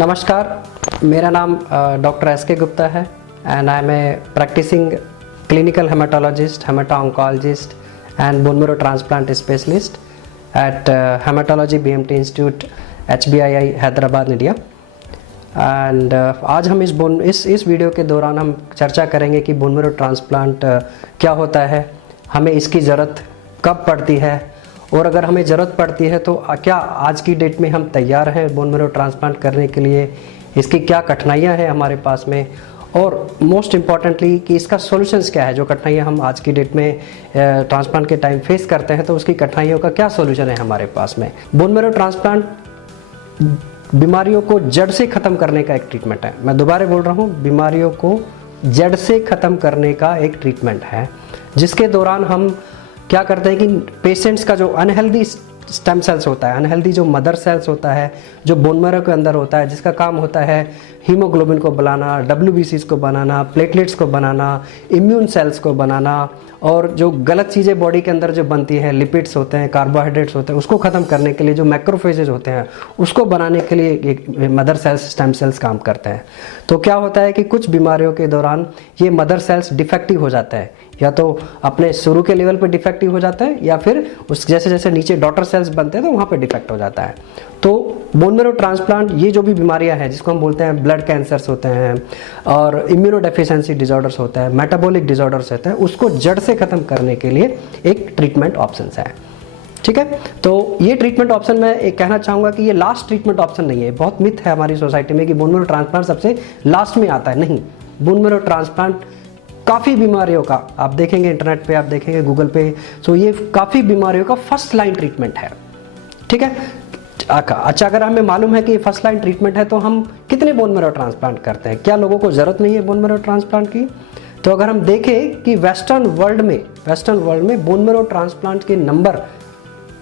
नमस्कार, मेरा नाम डॉक्टर एस.के. गुप्ता है and I am a practising clinical hematologist, hemato-oncologist and bone marrow transplant specialist at Hematology BMT Institute, HBII, Hyderabad, India. And आज हम इस video के दौरान हम चर्चा करेंगे कि बोन मैरो ट्रांसप्लांट क्या होता है, हमें इसकी ज़रूरत कब पड़ती है और अगर हमें ज़रूरत पड़ती है तो क्या आज की डेट में हम तैयार हैं बोन मैरो ट्रांसप्लांट करने के लिए, इसकी क्या कठिनाइयाँ हैं हमारे पास में, और मोस्ट इम्पॉर्टेंटली कि इसका सॉल्यूशंस क्या है। जो कठिनाइयाँ हम आज की डेट में ट्रांसप्लांट के टाइम फेस करते हैं तो उसकी कठिनाइयों का क्या सॉल्यूशन है हमारे पास में। बोन मैरो ट्रांसप्लांट बीमारियों को जड़ से ख़त्म करने का एक ट्रीटमेंट है। मैं दोबारा बोल रहा हूँ, बीमारियों को जड़ से ख़त्म करने का एक ट्रीटमेंट है, जिसके दौरान हम क्या करते हैं कि पेशेंट्स का जो अनहेल्दी स्टेम सेल्स होता है, अनहेल्दी जो मदर सेल्स होता है, जो बोन मैरो के अंदर होता है, जिसका काम होता है हीमोग्लोबिन को बनाना, WBCs को बनाना, प्लेटलेट्स को बनाना, इम्यून सेल्स को बनाना, और जो गलत चीज़ें बॉडी के अंदर जो बनती हैं, लिपिड्स होते हैं, कार्बोहाइड्रेट्स होते हैं, उसको ख़त्म करने के लिए जो मैक्रोफेजेज होते हैं उसको बनाने के लिए एक मदर सेल्स स्टेम सेल्स काम करते हैं। तो क्या होता है कि कुछ बीमारियों के दौरान ये मदर सेल्स डिफेक्टिव हो जाता है, या तो अपने शुरू के लेवल पर डिफेक्टिव हो जाता है या फिर उस जैसे जैसे नीचे डॉटर सेल्स बनते हैं तो वहाँ पे डिफेक्ट हो जाता है। तो बोन मैरो ट्रांसप्लांट ये जो भी बीमारियाँ हैं जिसको हम बोलते हैं ब्लड कैंसर्स होते हैं और इम्यूनोडेफिशिएंसी डिसऑर्डर्स होता है, मेटाबॉलिक डिसऑर्डर्स होते हैं, उसको जड़ से ख़त्म करने के लिए एक ट्रीटमेंट ऑप्शन है। ठीक है, तो ये ट्रीटमेंट ऑप्शन मैं एक कहना चाहूँगा कि ये लास्ट ट्रीटमेंट ऑप्शन नहीं है। बहुत मिथ है हमारी सोसाइटी में कि बोन मैरो ट्रांसप्लांट सबसे लास्ट में आता है। नहीं, बोन मैरो ट्रांसप्लांट काफ़ी बीमारियों का, आप देखेंगे इंटरनेट पे, आप देखेंगे गूगल पे, तो ये काफ़ी बीमारियों का फर्स्ट लाइन ट्रीटमेंट है। ठीक है, अच्छा, अगर हमें मालूम है कि फर्स्ट लाइन ट्रीटमेंट है तो हम कितने बोन मैरो ट्रांसप्लांट करते हैं? क्या लोगों को ज़रूरत नहीं है बोन मैरो ट्रांसप्लांट की? तो अगर हम देखें कि वेस्टर्न वर्ल्ड में बोन मैरो ट्रांसप्लांट के number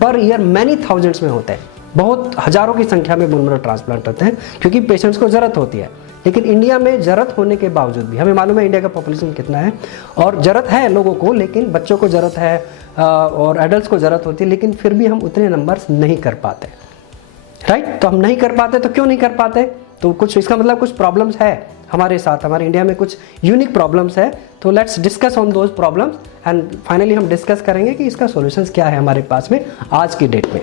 per year many thousands में होते हैं, बहुत हज़ारों की संख्या में बोन मैरो ट्रांसप्लांट होते हैं क्योंकि पेशेंट्स को ज़रूरत होती है। लेकिन इंडिया में ज़रूरत होने के बावजूद भी, हमें मालूम है इंडिया का पॉपुलेशन कितना है और ज़रूरत है लोगों को, लेकिन बच्चों को ज़रूरत है और एडल्ट्स को ज़रूरत होती है, लेकिन फिर भी हम उतने नंबर्स नहीं कर पाते। राइट, तो हम नहीं कर पाते, तो क्यों नहीं कर पाते? तो कुछ इसका मतलब कुछ प्रॉब्लम्स है हमारे साथ, हमारे इंडिया में कुछ यूनिक प्रॉब्लम्स है। तो let's discuss on those problems and finally हम डिस्कस करेंगे कि इसका सॉल्यूशंस क्या है हमारे पास में आज की डेट में।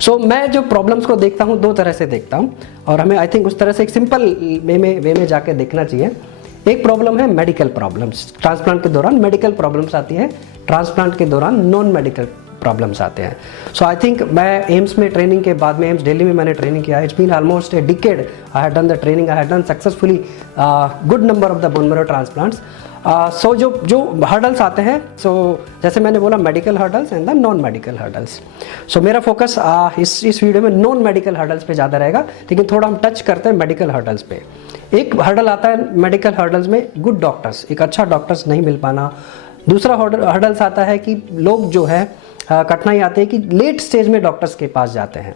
सो मैं जो प्रॉब्लम्स को देखता हूँ दो तरह से देखता हूँ और हमें आई थिंक उस तरह से एक सिंपल वे में जाके देखना चाहिए। एक प्रॉब्लम है मेडिकल प्रॉब्लम्स, ट्रांसप्लांट के दौरान मेडिकल प्रॉब्लम्स आती है, ट्रांसप्लांट के दौरान नॉन मेडिकल प्रॉब्लम्स आते हैं। सो आई थिंक मैं एम्स में ट्रेनिंग के बाद में, एम्स दिल्ली में मैंने ट्रेनिंग किया, it's been almost a decade I have done the training, I have done successfully good number of the bone marrow transplants. So जो हर्डल्स आते हैं, सो जैसे मैंने बोला medical hurdles and the non medical hurdles. So मेरा focus इस video में non medical hurdles पे ज़्यादा रहेगा, लेकिन थोड़ा हम टच करते हैं मेडिकल हर्डल्स पे। एक हर्डल आता है मेडिकल हर्डल्स में, गुड डॉक्टर्स, एक अच्छा डॉक्टर्स नहीं मिल पाना। दूसरा हर्डल्स आता है कि लोग जो है कठिनाई आती है कि लेट स्टेज में डॉक्टर्स के पास जाते हैं।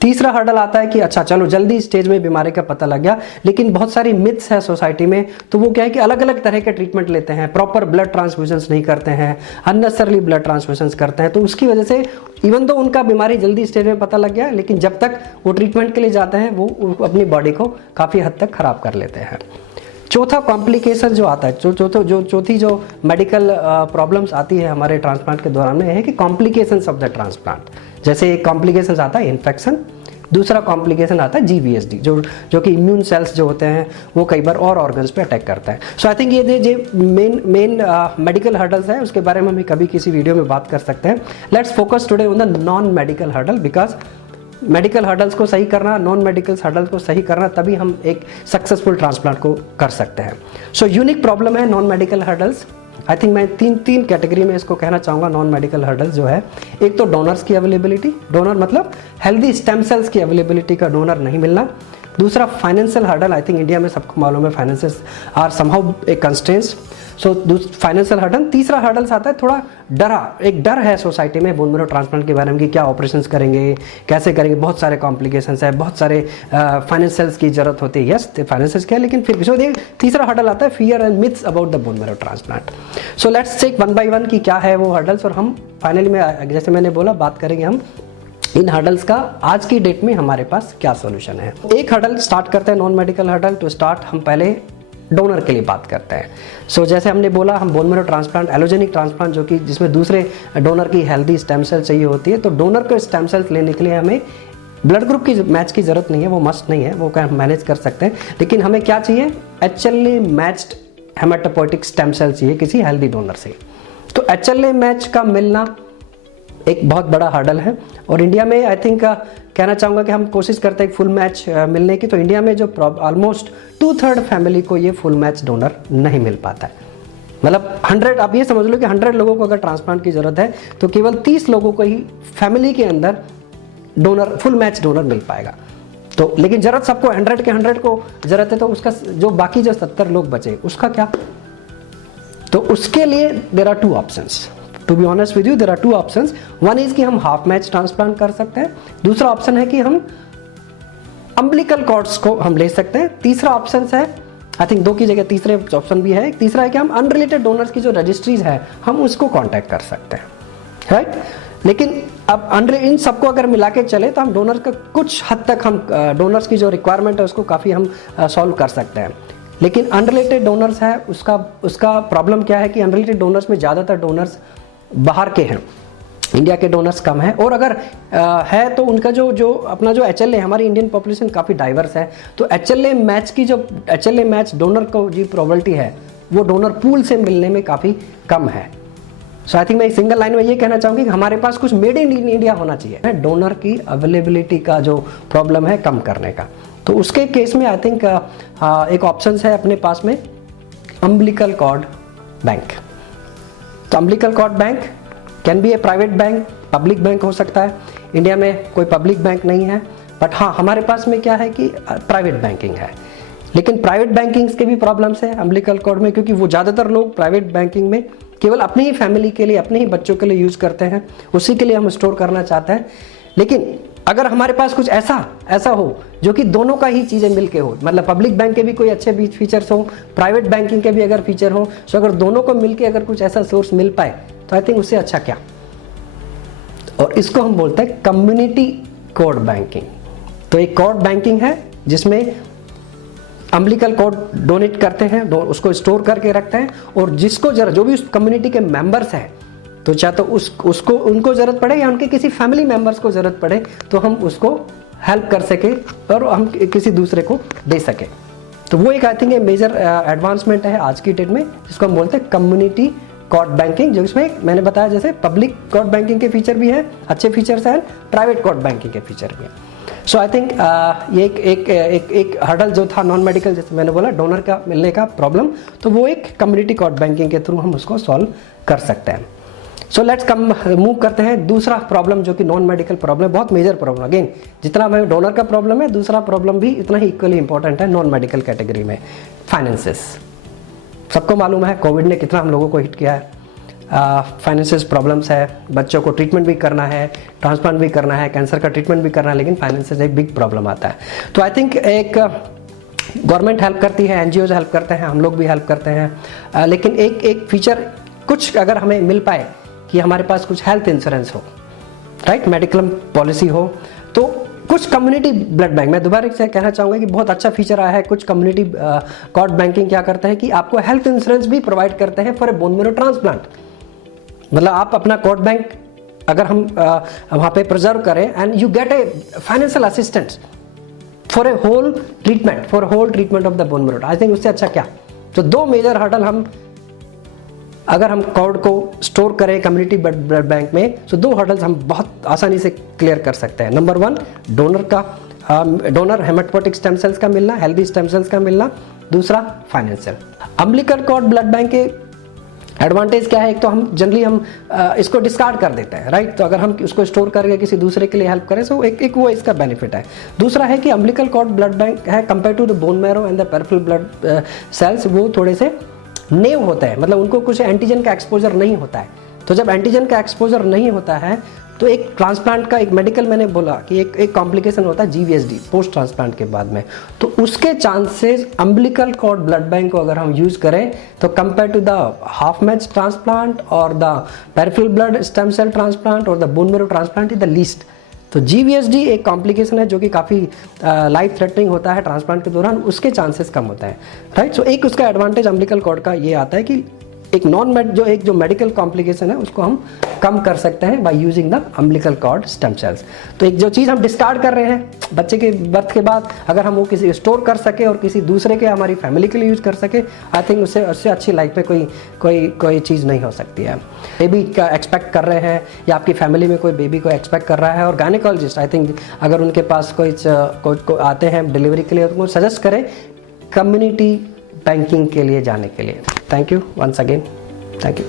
तीसरा हर्डल आता है कि अच्छा चलो जल्दी स्टेज में बीमारी का पता लग गया, लेकिन बहुत सारी मिथ्स है सोसाइटी में, तो वो क्या है कि अलग अलग तरह के ट्रीटमेंट लेते हैं, प्रॉपर ब्लड ट्रांसफ्यूजन्स नहीं करते हैं, अननेसेसरली ब्लड ट्रांसफ्यूजन्स करते हैं। तो उसकी वजह से इवन तो उनका बीमारी जल्दी स्टेज में पता लग गया, लेकिन जब तक वो ट्रीटमेंट के लिए जाते हैं वो अपनी बॉडी को काफ़ी हद तक ख़राब कर लेते हैं। चौथा कॉम्प्लिकेशन जो आता है, चौथी जो मेडिकल प्रॉब्लम्स आती है हमारे ट्रांसप्लांट के दौरान में है कि कॉम्प्लिकेशंस ऑफ द ट्रांसप्लांट। जैसे एक कॉम्प्लिकेशंस आता है इन्फेक्शन, दूसरा कॉम्प्लिकेशन आता है GVHD, जो कि इम्यून सेल्स जो होते हैं वो कई बार और ऑर्गन्स पे अटैक करता है। सो आई थिंक ये मेन मेडिकल हर्डल्स है, उसके बारे में हम कभी किसी वीडियो में बात कर सकते हैं। Let's focus today on the non medical hurdle, because medical hurdles को सही करना, नॉन मेडिकल हर्डल्स को सही करना, तभी हम एक सक्सेसफुल ट्रांसप्लांट को कर सकते हैं। सो यूनिक प्रॉब्लम है नॉन मेडिकल हर्डल्स। आई थिंक मैं तीन कैटेगरी में इसको कहना चाहूँगा नॉन मेडिकल हर्डल्स जो है। एक तो डोनर्स की अवेलेबिलिटी, डोनर मतलब हेल्दी स्टेम सेल्स की अवेलेबिलिटी का डोनर नहीं मिलना। दूसरा financial hurdle, I think India में सबको मालूम है finances are somehow a constraints, so financial hurdle. तीसरा हर्डल्स आता है थोड़ा एक डर है सोसाइटी में बोन मैरो ट्रांसप्लांट के बारे में कि क्या ऑपरेशंस करेंगे, कैसे करेंगे, बहुत सारे कॉम्प्लिकेशंस है, बहुत सारे फाइनेंशियल्स की जरूरत होती है। यस, फाइनेंशियल्स क्या है, लेकिन फिर भी तीसरा हर्डल आता है fear and myths about the bone marrow transplant. So let's check one by one कि क्या है वो हर्डल्स, और हम फाइनली में जैसे मैंने बोला बात करेंगे हम इन हर्डल्स का आज की डेट में हमारे पास क्या सॉल्यूशन है। एक हर्डल स्टार्ट करते हैं, non medical hurdle. To start हम पहले डोनर के लिए बात करते हैं। सो जैसे हमने बोला, हम bone marrow transplant, allogeneic transplant, जो कि जिसमें दूसरे डोनर की हेल्दी स्टेम सेल चाहिए होती है, तो डोनर को स्टेम सेल्स लेने के लिए हमें ब्लड ग्रुप की मैच की जरूरत नहीं है, वो मस्ट नहीं है, वो हम मैनेज कर सकते हैं। लेकिन हमें क्या चाहिए, HLA matched haematopoietic stem cell चाहिए किसी हेल्दी डोनर से। तो HLA मैच का मिलना एक बहुत बड़ा हर्डल है, और इंडिया में आई थिंक कहना चाहूँगा कि हम कोशिश करते हैं फुल मैच मिलने की। तो इंडिया में जो ऑलमोस्ट 2/3 फैमिली को ये फुल मैच डोनर नहीं मिल पाता है। मतलब 100, आप ये समझ लो कि 100 लोगों को अगर ट्रांसप्लांट की जरूरत है तो केवल 30 लोगों को ही फैमिली के अंदर डोनर, फुल मैच डोनर मिल पाएगा। तो लेकिन जरूरत सबको 100 के 100 को जरूरत है, तो उसका जो बाकी जो 70 लोग बचे उसका क्या। तो उसके लिए there are 2 options. To be honest with you, there are 2 options. One is कि हम हाफ मैच ट्रांसप्लांट कर सकते हैं, दूसरा ऑप्शन है कि हम अम्बिलिकल कॉर्ड्स को हम ले सकते हैं, तीसरा ऑप्शन है, आई थिंक 2 की जगह तीसरे ऑप्शन भी है, तीसरा है कि हम अनरिलेटेड डोनर्स की जो रजिस्ट्रीज है हम उसको कांटेक्ट कर सकते हैं, राइट। लेकिन अब इन सबको अगर मिला के चले तो हम डोनर का कुछ हद तक हम डोनर्स की जो रिक्वायरमेंट है उसको काफ़ी हम सॉल्व कर सकते हैं। लेकिन अनरिलेटेड डोनर्स है, उसका प्रॉब्लम क्या है कि अनरिलेटेड डोनर्स में ज़्यादातर डोनर्स बाहर के हैं, इंडिया के डोनर्स कम है, और अगर है तो उनका जो अपना जो HLA, हमारी इंडियन पॉपुलेशन काफ़ी डाइवर्स है, तो HLA मैच की जो HLA मैच डोनर को जी प्रोबेबिलिटी है वो डोनर पूल से मिलने में काफ़ी कम है। सो आई थिंक मैं एक सिंगल लाइन में ये कहना चाहूँगी कि हमारे पास कुछ मेड इन इंडिया होना चाहिए डोनर की अवेलेबिलिटी का जो प्रॉब्लम है कम करने का। तो उसके केस में आई थिंक एक ऑप्शन है अपने पास में अम्बिलिकल कॉर्ड बैंक। तो umbilical cord bank can be a private bank, public bank हो सकता है। इंडिया में कोई पब्लिक बैंक नहीं है, बट हाँ हमारे पास में क्या है कि प्राइवेट बैंकिंग है। लेकिन प्राइवेट बैंकिंग के भी प्रॉब्लम्स है अम्बिलिकल कॉर्ड में, क्योंकि वो ज़्यादातर लोग प्राइवेट बैंकिंग में केवल अपनी ही फैमिली के लिए, अपने ही बच्चों के लिए यूज़ करते हैं, उसी के लिए हम स्टोर करना चाहते हैं। लेकिन अगर हमारे पास कुछ ऐसा हो जो कि दोनों का ही चीज़ें मिलके हो, मतलब पब्लिक बैंक के भी कोई अच्छे भी फीचर्स हो, प्राइवेट बैंकिंग के भी अगर फीचर हो, तो अगर दोनों को मिलके अगर कुछ ऐसा सोर्स मिल पाए तो आई थिंक उससे अच्छा क्या। और इसको हम बोलते हैं कम्युनिटी कोड बैंकिंग। तो एक कोड बैंकिंग है जिसमें अम्बिलिकल कोड डोनेट करते हैं, उसको स्टोर करके रखते हैं, और जिसको जो भी उस कम्युनिटी के मेंबर्स हैं, तो चाहे तो उसको उनको ज़रूरत पड़े या उनके किसी फैमिली मेंबर्स को ज़रूरत पड़े तो हम उसको हेल्प कर सके और हम किसी दूसरे को दे सके। तो वो एक आई थिंक मेजर एडवांसमेंट है आज की डेट में, जिसको हम बोलते हैं कम्युनिटी कोड बैंकिंग, जो इसमें मैंने बताया जैसे पब्लिक कोड बैंकिंग के फीचर भी है, अच्छे फीचर्स हैं, प्राइवेट कोड बैंकिंग के फीचर भी हैं। सो आई थिंक ये एक हर्डल जो था नॉन मेडिकल, जैसे मैंने बोला डोनर का मिलने का प्रॉब्लम, तो वो एक कम्युनिटी कोड बैंकिंग के थ्रू हम उसको सॉल्व कर सकते हैं। सो लेट्स मूव करते हैं दूसरा प्रॉब्लम जो कि नॉन मेडिकल प्रॉब्लम है, बहुत मेजर प्रॉब्लम। अगेन जितना हमें डोनर का प्रॉब्लम है, दूसरा प्रॉब्लम भी इतना ही इक्वली इंपॉर्टेंट है नॉन मेडिकल कैटेगरी में, फाइनेंसेस। सबको मालूम है कोविड ने कितना हम लोगों को हिट किया है, फाइनेंशियल प्रॉब्लम्स है, बच्चों को ट्रीटमेंट भी करना है, ट्रांसप्लांट भी करना है, कैंसर का ट्रीटमेंट भी करना है, लेकिन फाइनेंशियल एक बिग प्रॉब्लम आता है। तो आई थिंक एक गवर्नमेंट हेल्प करती है, NGOs हेल्प करते हैं, हम लोग भी हेल्प करते हैं, लेकिन एक फीचर कुछ अगर हमें मिल पाए कि हमारे पास कुछ हेल्थ इंश्योरेंस हो, राइट, मेडिक्लेम पॉलिसी हो, तो कुछ कम्युनिटी ब्लड बैंक, मैं दोबारा से कहना चाहूँगा कि बहुत अच्छा फीचर आया है। कुछ कम्युनिटी कोड बैंकिंग क्या करते हैं कि आपको हेल्थ इंश्योरेंस भी प्रोवाइड करते हैं for a bone marrow transplant. मतलब आप अपना कोड बैंक अगर हम वहाँ पे प्रिजर्व करें and you get a financial assistance for a whole treatment of the bone marrow. I think उससे अच्छा क्या। तो 2 मेजर हर्डल हम अगर हम कोड को स्टोर करें कम्युनिटी ब्लड बैंक में, तो 2 हर्डल्स हम बहुत आसानी से क्लियर कर सकते हैं। Number 1 donor haematopoietic stem cells का मिलना, हेल्दी स्टेम सेल्स का मिलना, दूसरा financial. Umbilical cord blood bank के एडवांटेज क्या है, एक तो हम जनरली हम इसको डिस्कार्ड कर देते हैं, राइट। तो अगर हम उसको स्टोर करके किसी दूसरे के लिए हेल्प करें, तो एक वो इसका बेनिफिट है। दूसरा है कि अम्बिलिकल कॉर्ड ब्लड बैंक है compare to the bone marrow and the peripheral blood cells, वो थोड़े से नेव होता है, मतलब उनको कुछ एंटीजन का एक्सपोजर नहीं होता है। तो जब एंटीजन का एक्सपोजर नहीं होता है तो एक ट्रांसप्लांट का एक मेडिकल, मैंने बोला कि एक कॉम्प्लिकेशन होता है GVHD पोस्ट ट्रांसप्लांट के बाद में, तो उसके chances umbilical cord blood bank को अगर हम यूज करें तो compare to the half match transplant और the peripheral blood stem cell transplant और the bone marrow transplant is the least. तो GVHD एक कॉम्प्लिकेशन है जो कि काफ़ी लाइफ थ्रेटनिंग होता है ट्रांसप्लांट के दौरान, उसके चांसेस कम होता है, राइट। सो एक उसका एडवांटेज अम्बिलिकल कॉर्ड का ये आता है कि एक जो मेडिकल कॉम्प्लिकेशन है उसको हम कम कर सकते हैं by using the umbilical cord stem cells. तो एक जो चीज़ हम डिस्कार्ड कर रहे हैं बच्चे के बर्थ के बाद, अगर हम वो किसी स्टोर कर सके और किसी दूसरे के, हमारी फैमिली के लिए यूज़ कर सके, आई थिंक उससे अच्छी लाइफ में कोई चीज़ नहीं हो सकती है। बेबी का एक्सपेक्ट कर रहे हैं या आपकी फैमिली में कोई बेबी को एक्सपेक्ट कर रहा है, और गायनेकोलॉजिस्ट आई थिंक अगर उनके पास कोई आते हैं डिलीवरी के लिए तो उनको सजेस्ट करें कम्युनिटी बैंकिंग के लिए जाने के लिए। Thank you once again, thank you.